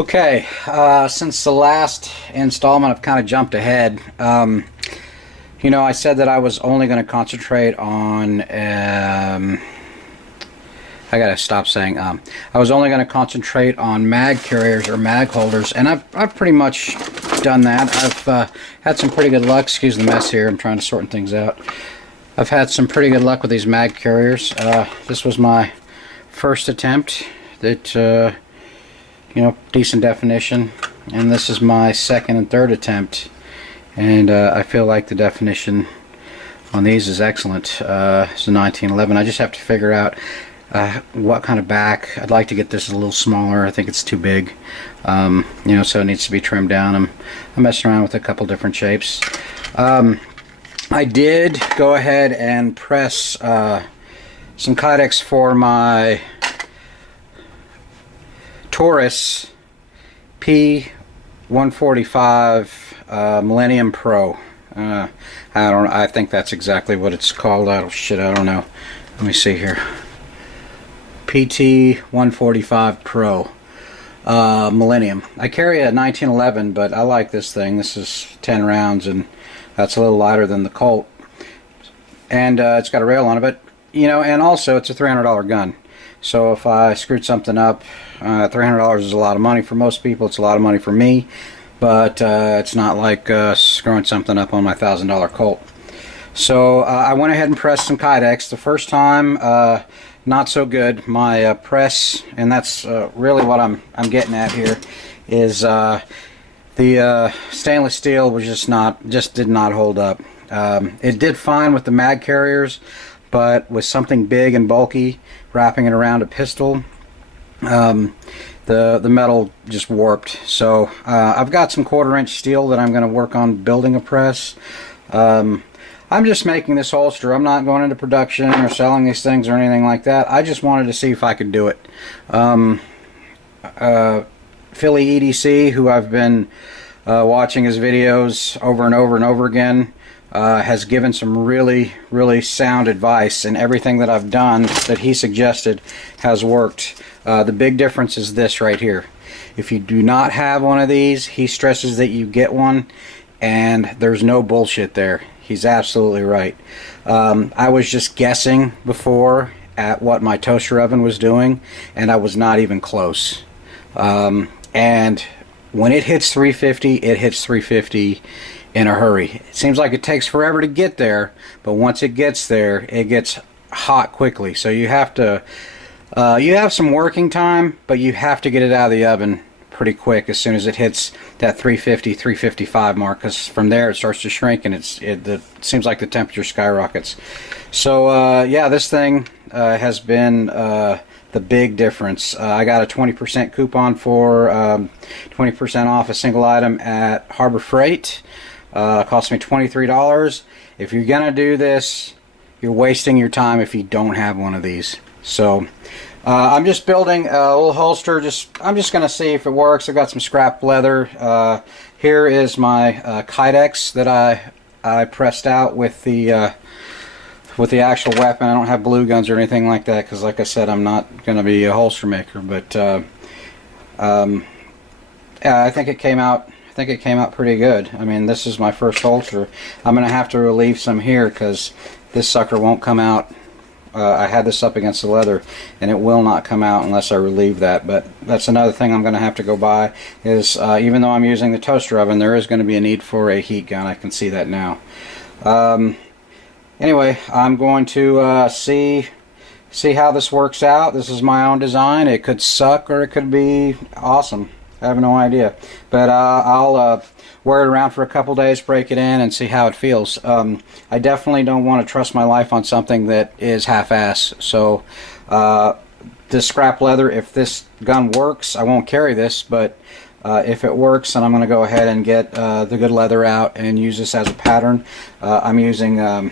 Okay, since the last installment, I've kind of jumped ahead. You know, I said that I was only going to concentrate on, I gotta stop saying, I was only going to concentrate on mag carriers or mag holders, and I've pretty much done that. I've had some pretty good luck. Excuse the mess here, I'm trying to sort things out. I've had some pretty good luck with these mag carriers. This was my first attempt that, you know, decent definition, and this is my second and third attempt, and I feel like the definition on these is excellent. It's a 1911. I just have to figure out what kind of back. I'd like to get this a little smaller. I think it's too big, you know, so it needs to be trimmed down. I'm messing around with a couple different shapes. I did go ahead and press some Kydex for my Taurus P145 Millennium Pro. I think that's exactly what it's called. I don't know. Let me see here. PT145 Pro Millennium. I carry a 1911, but I like this thing. This is 10 rounds, and that's a little lighter than the Colt. And it's got a rail on it, but you know, and also it's a $300 gun. So if I screwed something up, $300 is a lot of money for most people. It's a lot of money for me, but it's not like screwing something up on my $1,000 Colt. So I went ahead and pressed some Kydex. The first time, not so good. My press, and that's really what I'm getting at here, is the stainless steel was just did not hold up. It did fine with the mag carriers, but with something big and bulky wrapping it around a pistol, the metal just warped. So I've got some 1/4-inch steel that I'm going to work on building a press. I'm just making this holster. I'm not going into production or selling these things or anything like that. I just wanted to see if I could do it. Philly EDC, who I've been watching his videos over and over and over again, has given some really sound advice, and everything that I've done that he suggested has worked. The big difference is this right here. If you do not have one of these, he stresses that you get one, and there's no bullshit there. He's absolutely right. I was just guessing before at what my toaster oven was doing, and I was not even close. And when it hits 350, it hits 350 in a hurry. It seems like it takes forever to get there, but once it gets there, it gets hot quickly. So you have to, you have some working time, but you have to get it out of the oven pretty quick as soon as it hits that 350, 355 mark, because from there it starts to shrink, and it seems like the temperature skyrockets. So yeah, this thing has been the big difference. I got a 20% coupon for 20% off a single item at Harbor Freight. Cost me $23. If you're gonna do this, you're wasting your time if you don't have one of these. So I'm just building a little holster. I'm just gonna see if it works. I've got some scrap leather. Here is my Kydex that I pressed out with the actual weapon. I don't have blue guns or anything like that, because like I said, I'm not gonna be a holster maker. But I think it came out. I think it came out pretty good. I mean, this is my first holster. I'm gonna have to relieve some here because this sucker won't come out. I had this up against the leather, and it will not come out unless I relieve that. But that's another thing I'm gonna have to go buy, is even though I'm using the toaster oven, there is going to be a need for a heat gun. I can see that now. Anyway, I'm going to see how this works out. This is my own design. It could suck or it could be awesome. I have no idea, but I'll wear it around for a couple days, break it in, and see how it feels. I definitely don't want to trust my life on something that is half-ass. So this scrap leather, if this gun works, I won't carry this, but if it works, then I'm going to go ahead and get the good leather out and use this as a pattern. I'm using I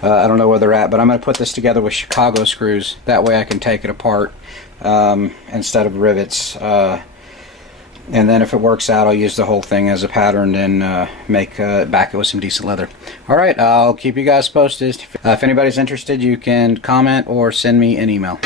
don't know where they're at, but I'm going to put this together with Chicago screws. That way I can take it apart instead of rivets. And then if it works out, I'll use the whole thing as a pattern and back it with some decent leather. Alright, I'll keep you guys posted. If anybody's interested, you can comment or send me an email.